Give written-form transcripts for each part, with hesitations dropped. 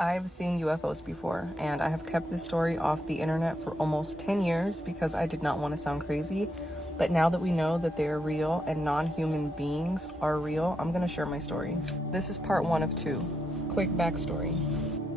I've seen UFOs before, and I have kept this story off the internet for almost 10 years because I did not want to sound crazy. But now that we know that they are real and non-human beings are real, I'm going to share my story. This is part 1 of 2. Quick backstory.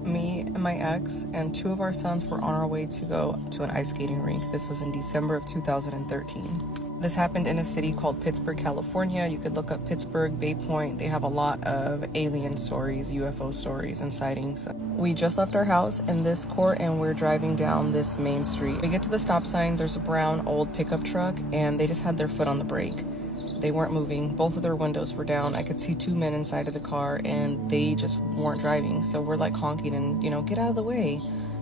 Me and my ex and 2 of our sons were on our way to go to an ice skating rink. This was in December of 2013. This happened in a city called Pittsburgh, California. You could look up Pittsburgh, Bay Point. They have a lot of alien stories, UFO stories, and sightings. We just left our house in this court and we're driving down this main street. We get to the stop sign. There's a brown old pickup truck and they just had their foot on the brake. They weren't moving. Both of their windows were down. I could see 2 men inside of the car and they just weren't driving. So we're like honking and, get out of the way.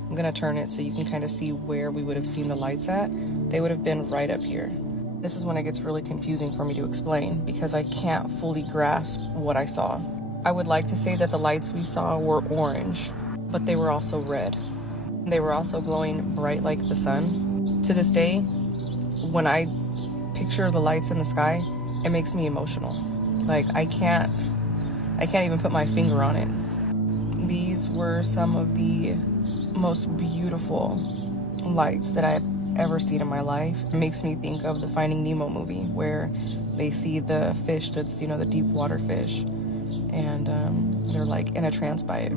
I'm gonna turn it so you can kind of see where we would have seen the lights at. They would have been right up here. This is when it gets really confusing for me to explain because I can't fully grasp what I saw. I would like to say that the lights we saw were orange, but they were also red. They were also glowing bright like the sun. To this day, when I picture the lights in the sky, it makes me emotional. Like I can't even put my finger on it. These were some of the most beautiful lights that I've ever seen in my life. It makes me think of the Finding Nemo movie where they see the fish that's, the deep water fish, and they're like in a trance by it.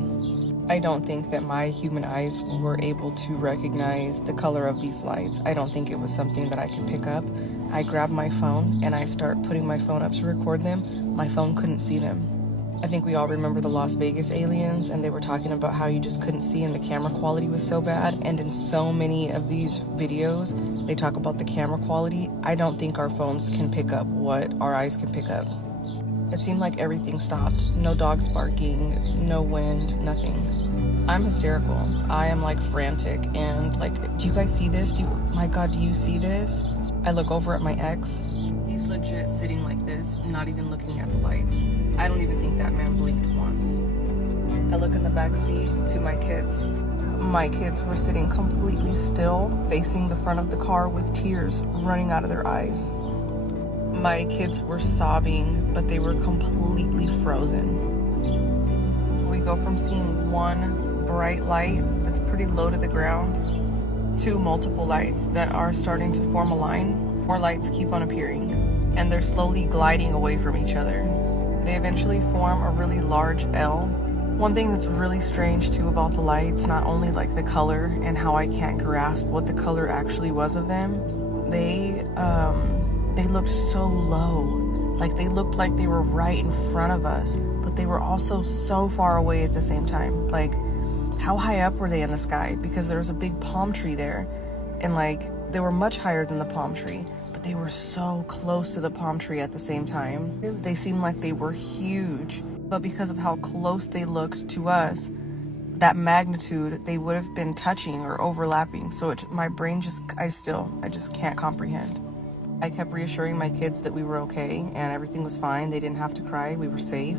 I don't think that my human eyes were able to recognize the color of these lights. I don't think it was something that I could pick up. I grabbed my phone and I start putting my phone up to record them. My phone couldn't see them. I think we all remember the Las Vegas aliens, and they were talking about how you just couldn't see and the camera quality was so bad. And in so many of these videos, they talk about the camera quality. I don't think our phones can pick up what our eyes can pick up. It seemed like everything stopped. No dogs barking, no wind, nothing. I'm hysterical. I am like frantic and like, do you guys see this? My God, do you see this? I look over at my ex. He's legit sitting like this, not even looking at the lights. I don't even think that man blinked once. I look in the back seat to my kids. My kids were sitting completely still, facing the front of the car with tears running out of their eyes. My kids were sobbing, but they were completely frozen. We go from seeing one bright light that's pretty low to the ground to multiple lights that are starting to form a line. More lights keep on appearing, and they're slowly gliding away from each other. They eventually form a really large L. One thing that's really strange too about the lights, not only like the color and how I can't grasp what the color actually was of them, they looked so low. Like they looked like they were right in front of us, but they were also so far away at the same time. Like, how high up were they in the sky? Because there was a big palm tree there, and like they were much higher than the palm tree, but they were so close to the palm tree at the same time. They seemed like they were huge, but because of how close they looked to us, that magnitude, they would have been touching or overlapping. So my brain I just can't comprehend. I kept reassuring my kids that we were okay and everything was fine. They didn't have to cry. We were safe.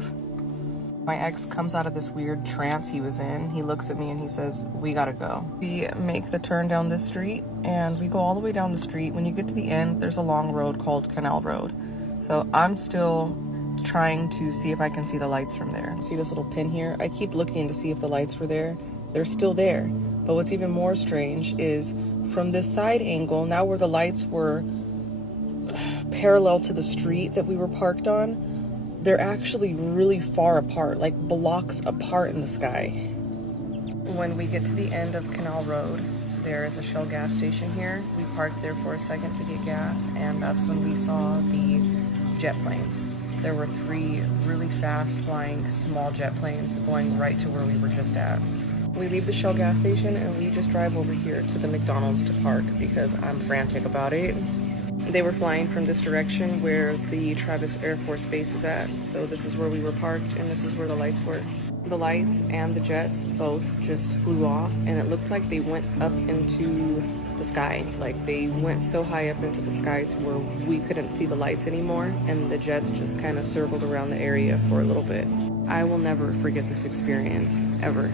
My ex comes out of this weird trance he was in. He looks at me and he says, "We gotta go." We make the turn down this street and we go all the way down the street. When you get to the end, there's a long road called Canal Road. So I'm still trying to see if I can see the lights from there. See this little pin here? I keep looking to see if the lights were there. They're still there. But what's even more strange is from this side angle, now where the lights were parallel to the street that we were parked on, they're actually really far apart, like blocks apart in the sky. When we get to the end of Canal Road, there is a Shell gas station here. We parked there for a second to get gas, and that's when we saw the jet planes. There were 3 really fast flying small jet planes going right to where we were just at. We leave the Shell gas station and we just drive over here to the McDonald's to park because I'm frantic about it. They were flying from this direction where the Travis Air Force Base is at. So this is where we were parked and this is where the lights were. The lights and the jets both just flew off and it looked like they went up into the sky. Like they went so high up into the sky to where we couldn't see the lights anymore, and the jets just kind of circled around the area for a little bit. I will never forget this experience, ever.